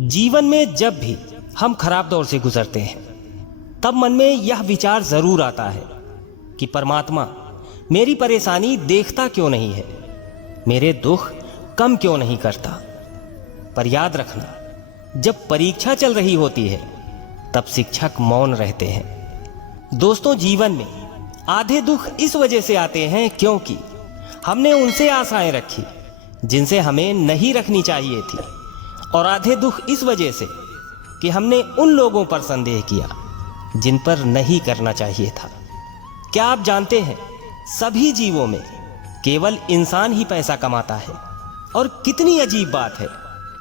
जीवन में जब भी हम खराब दौर से गुजरते हैं तब मन में यह विचार जरूर आता है कि परमात्मा मेरी परेशानी देखता क्यों नहीं है, मेरे दुख कम क्यों नहीं करता। पर याद रखना, जब परीक्षा चल रही होती है तब शिक्षक मौन रहते हैं। दोस्तों, जीवन में आधे दुख इस वजह से आते हैं क्योंकि हमने उनसे आशाएं रखी जिनसे हमें नहीं रखनी चाहिए थी, और आधे दुख इस वजह से कि हमने उन लोगों पर संदेह किया जिन पर नहीं करना चाहिए था। क्या आप जानते हैं, सभी जीवों में केवल इंसान ही पैसा कमाता है। और कितनी अजीब बात है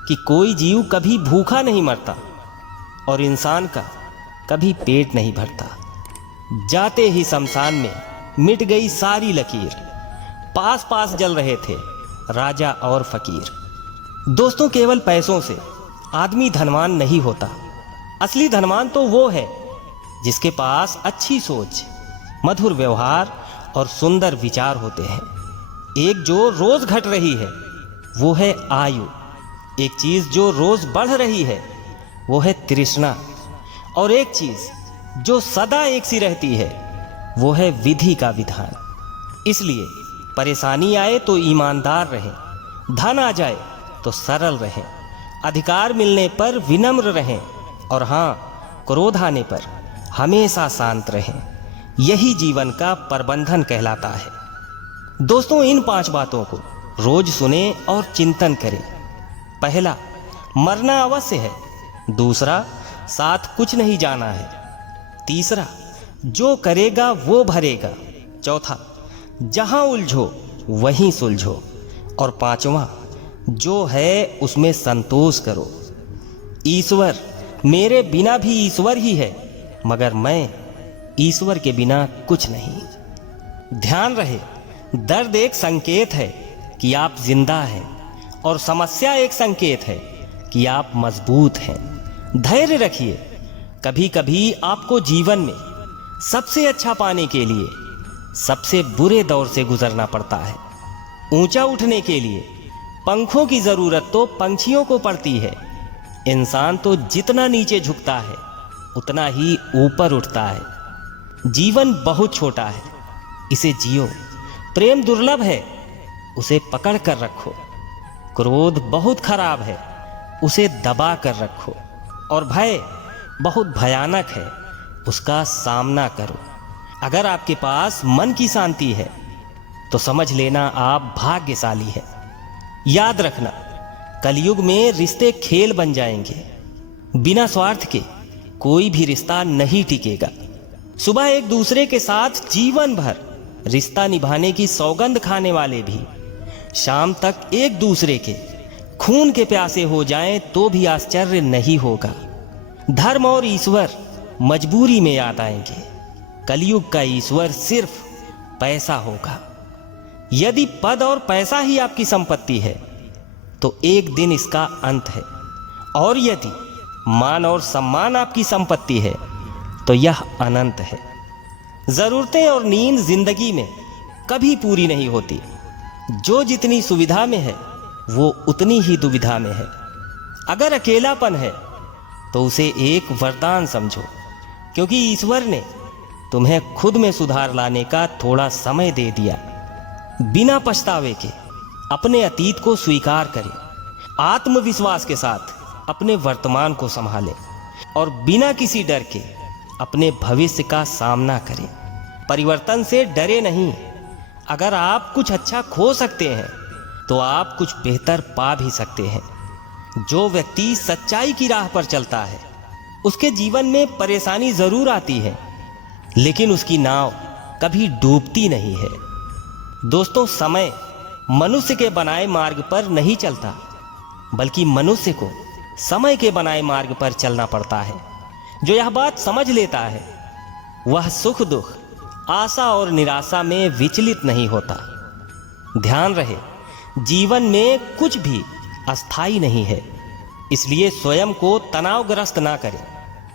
कि कोई जीव कभी भूखा नहीं मरता और इंसान का कभी पेट नहीं भरता। जाते ही शमशान में मिट गई सारी लकीर, पास पास जल रहे थे राजा और फकीर। दोस्तों, केवल पैसों से आदमी धनवान नहीं होता। असली धनवान तो वो है जिसके पास अच्छी सोच, मधुर व्यवहार और सुंदर विचार होते हैं। एक जो रोज घट रही है वो है आयु, एक चीज जो रोज बढ़ रही है वो है तृष्णा, और एक चीज जो सदा एक सी रहती है वो है विधि का विधान। इसलिए परेशानी आए तो ईमानदार रहें, धन आ जाए तो सरल रहें, अधिकार मिलने पर विनम्र रहें, और हाँ, क्रोध आने पर हमेशा शांत रहें। यही जीवन का प्रबंधन कहलाता है। दोस्तों, इन 5 बातों को रोज सुने और चिंतन करें। पहला, मरना अवश्य है। दूसरा, साथ कुछ नहीं जाना है। तीसरा, जो करेगा वो भरेगा। चौथा, जहां उलझो वहीं सुलझो। और पांचवा, जो है उसमें संतोष करो। ईश्वर मेरे बिना भी ईश्वर ही है, मगर मैं ईश्वर के बिना कुछ नहीं। ध्यान रहे, दर्द एक संकेत है कि आप जिंदा हैं, और समस्या एक संकेत है कि आप मजबूत हैं। धैर्य रखिए। कभी कभी आपको जीवन में सबसे अच्छा पाने के लिए सबसे बुरे दौर से गुजरना पड़ता है। ऊंचा उठने के लिए पंखों की जरूरत तो पंछियों को पड़ती है। इंसान तो जितना नीचे झुकता है उतना ही ऊपर उठता है। जीवन बहुत छोटा है, इसे जियो। प्रेम दुर्लभ है, उसे पकड़ कर रखो। क्रोध बहुत खराब है, उसे दबा कर रखो। और भय बहुत भयानक है, उसका सामना करो। अगर आपके पास मन की शांति है तो समझ लेना आप भाग्यशाली हैं। याद रखना, कलयुग में रिश्ते खेल बन जाएंगे। बिना स्वार्थ के कोई भी रिश्ता नहीं टिकेगा। सुबह एक दूसरे के साथ जीवन भर रिश्ता निभाने की सौगंध खाने वाले भी शाम तक एक दूसरे के खून के प्यासे हो जाएं तो भी आश्चर्य नहीं होगा। धर्म और ईश्वर मजबूरी में याद आएंगे। कलयुग का ईश्वर सिर्फ पैसा होगा। यदि पद और पैसा ही आपकी संपत्ति है तो एक दिन इसका अंत है, और यदि मान और सम्मान आपकी संपत्ति है तो यह अनंत है। जरूरतें और नींद जिंदगी में कभी पूरी नहीं होती। जो जितनी सुविधा में है वो उतनी ही दुविधा में है। अगर अकेलापन है तो उसे एक वरदान समझो, क्योंकि ईश्वर ने तुम्हें खुद में सुधार लाने का थोड़ा समय दे दिया। बिना पछतावे के अपने अतीत को स्वीकार करें, आत्मविश्वास के साथ अपने वर्तमान को संभालें, और बिना किसी डर के अपने भविष्य का सामना करें। परिवर्तन से डरे नहीं। अगर आप कुछ अच्छा खो सकते हैं तो आप कुछ बेहतर पा भी सकते हैं। जो व्यक्ति सच्चाई की राह पर चलता है उसके जीवन में परेशानी जरूर आती है, लेकिन उसकी नाव कभी डूबती नहीं है। दोस्तों, समय मनुष्य के बनाए मार्ग पर नहीं चलता, बल्कि मनुष्य को समय के बनाए मार्ग पर चलना पड़ता है। जो यह बात समझ लेता है वह सुख दुख, आशा और निराशा में विचलित नहीं होता। ध्यान रहे, जीवन में कुछ भी अस्थाई नहीं है, इसलिए स्वयं को तनावग्रस्त ना करें।